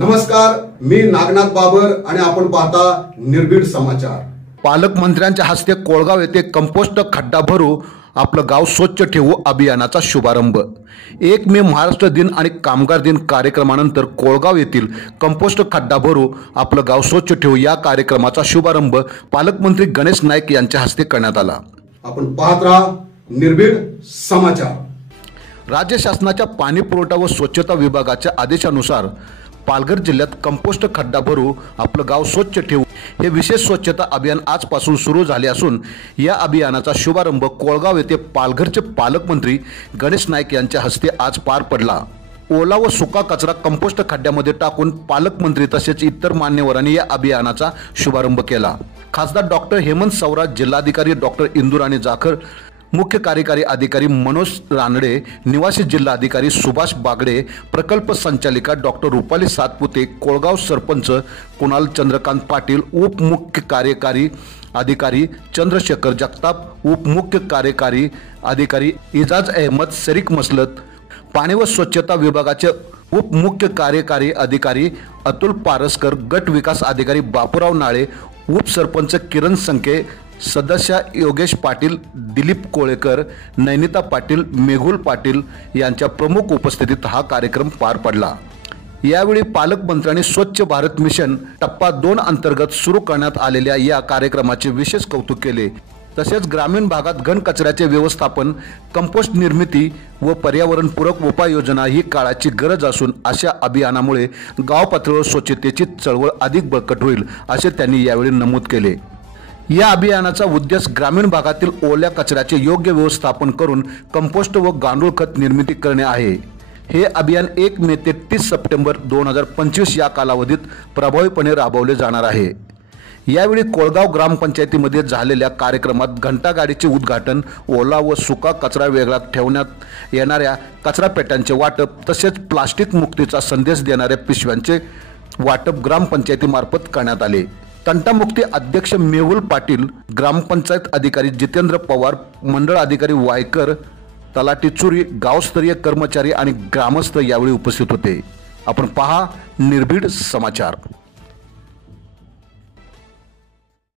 नमस्कार, मी नागनाथ बाबर आणि आपण पाहता निर्भीड समाचार। पालकमंत्र्यांच्या हस्ते कोळगाव येथे कंपोस्ट खड्डा भरू आपलं गाव स्वच्छ ठेवू अभियानाचा शुभारंभ। 1 मे महाराष्ट्र दिन आणि कामगार दिन कार्यक्रमानंतर कोळगाव येथील कंपोस्ट खड्डा भरू आपलं गाव स्वच्छ ठेवू या कार्यक्रमाचा शुभारंभ पालकमंत्री गणेश नाईक यांच्या हस्ते करण्यात आला। आपण पाहत राहा निर्भीड समाचार। राज्य शासनाच्या पाणी पुरवठा व स्वच्छता विभागाच्या आदेशानुसार पालघर जिल्ह्यात कंपोस्ट खड्डा भरू आपलं गाव स्वच्छ ठेवू हे विशेष स्वच्छता अभियान आजपासून सुरू झाले असून या अभियानाचा शुभारंभ कोळगाव येथे पालघरचे पालकमंत्री गणेश नाईक यांच्या हस्ते आज पार पडला। ओला व सुका कचरा कंपोस्ट खड्ड्यामध्ये टाकून पालकमंत्री तसेच इतर मान्यवरांनी या अभियानाचा शुभारंभ केला। खासदार डॉक्टर हेमंत सवरा, जिल्हाधिकारी डॉक्टर इंदुराणी जाखर, मुख्य कार्यकारी अधिकारी मनोज रानडे, निवासी जिल्हाधिकारी सुभाष बागडे, प्रकल्प संचालिका डॉक्टर रुपाली सातपुते, कोळगाव सरपंच कुणाल चंद्रकांत पाटील, उपमुख्य कार्यकारी अधिकारी चंद्रशेखर जगताप, उपमुख्य कार्यकारी अधिकारी इजाज अहमद शरीक मसलत, पाणी व स्वच्छता विभागाचे उपमुख्य कार्यकारी अधिकारी अतुल पारसकर, गट विकास अधिकारी बापूराव नाळे, उपसरपंच किरण संके, सदस्य योगेश पाटील, दिलीप कोळेकर, नैनिता पाटील, मेघुल पाटील यांच्या प्रमुख उपस्थितीत हा कार्यक्रम पार पडला। यावेळी पालकमंत्र्यांनी स्वच्छ भारत मिशन टप्पा 2 अंतर्गत सुरू करण्यात आलेल्या या कार्यक्रमाचे विशेष कौतुक केले। तसेच ग्रामीण भागात घनकचऱ्याचे व्यवस्थापन, कंपोस्ट निर्मिती व पर्यावरणपूरक उपाययोजना ही काळाची गरज असून अशा अभियानामुळे गाव पातळीवर स्वच्छतेची चळवळ अधिक बळकट होईल असे त्यांनी यावेळी नमूद केले। या अभियानाचा उद्देश ग्रामीण भागातील ओल्या कचऱ्याचे योग्य व्यवस्थापन करून कंपोस्ट व गांडूळ खत निर्मिती करणे आहे। हे अभियान 1 मे ते 30 सप्टेंबर 2025 या कालावधीत प्रभावीपणे राबवले जाणार आहे। यावेळी कोळगाव ग्रामपंचायतीमध्ये झालेल्या कार्यक्रमात घंटागाडीचे उद्घाटन, ओला व सुका कचरा वेगळा ठेवण्यात येणाऱ्या कचरापेट्यांचे वाटप तसेच प्लास्टिक मुक्तीचा संदेश देणाऱ्या पिशव्यांचे वाटप ग्रामपंचायतीमार्फत करण्यात आले। तंटामुक्ती अध्यक्ष मेहुल पाटील, ग्रामपंचायत अधिकारी जितेंद्र पवार, मंडळ अधिकारी वायकर, तलाठी चुरी, गावस्तरीय कर्मचारी आणि ग्रामस्थ यावेळी उपस्थित होते। आपण पहा निर्भीड समाचार।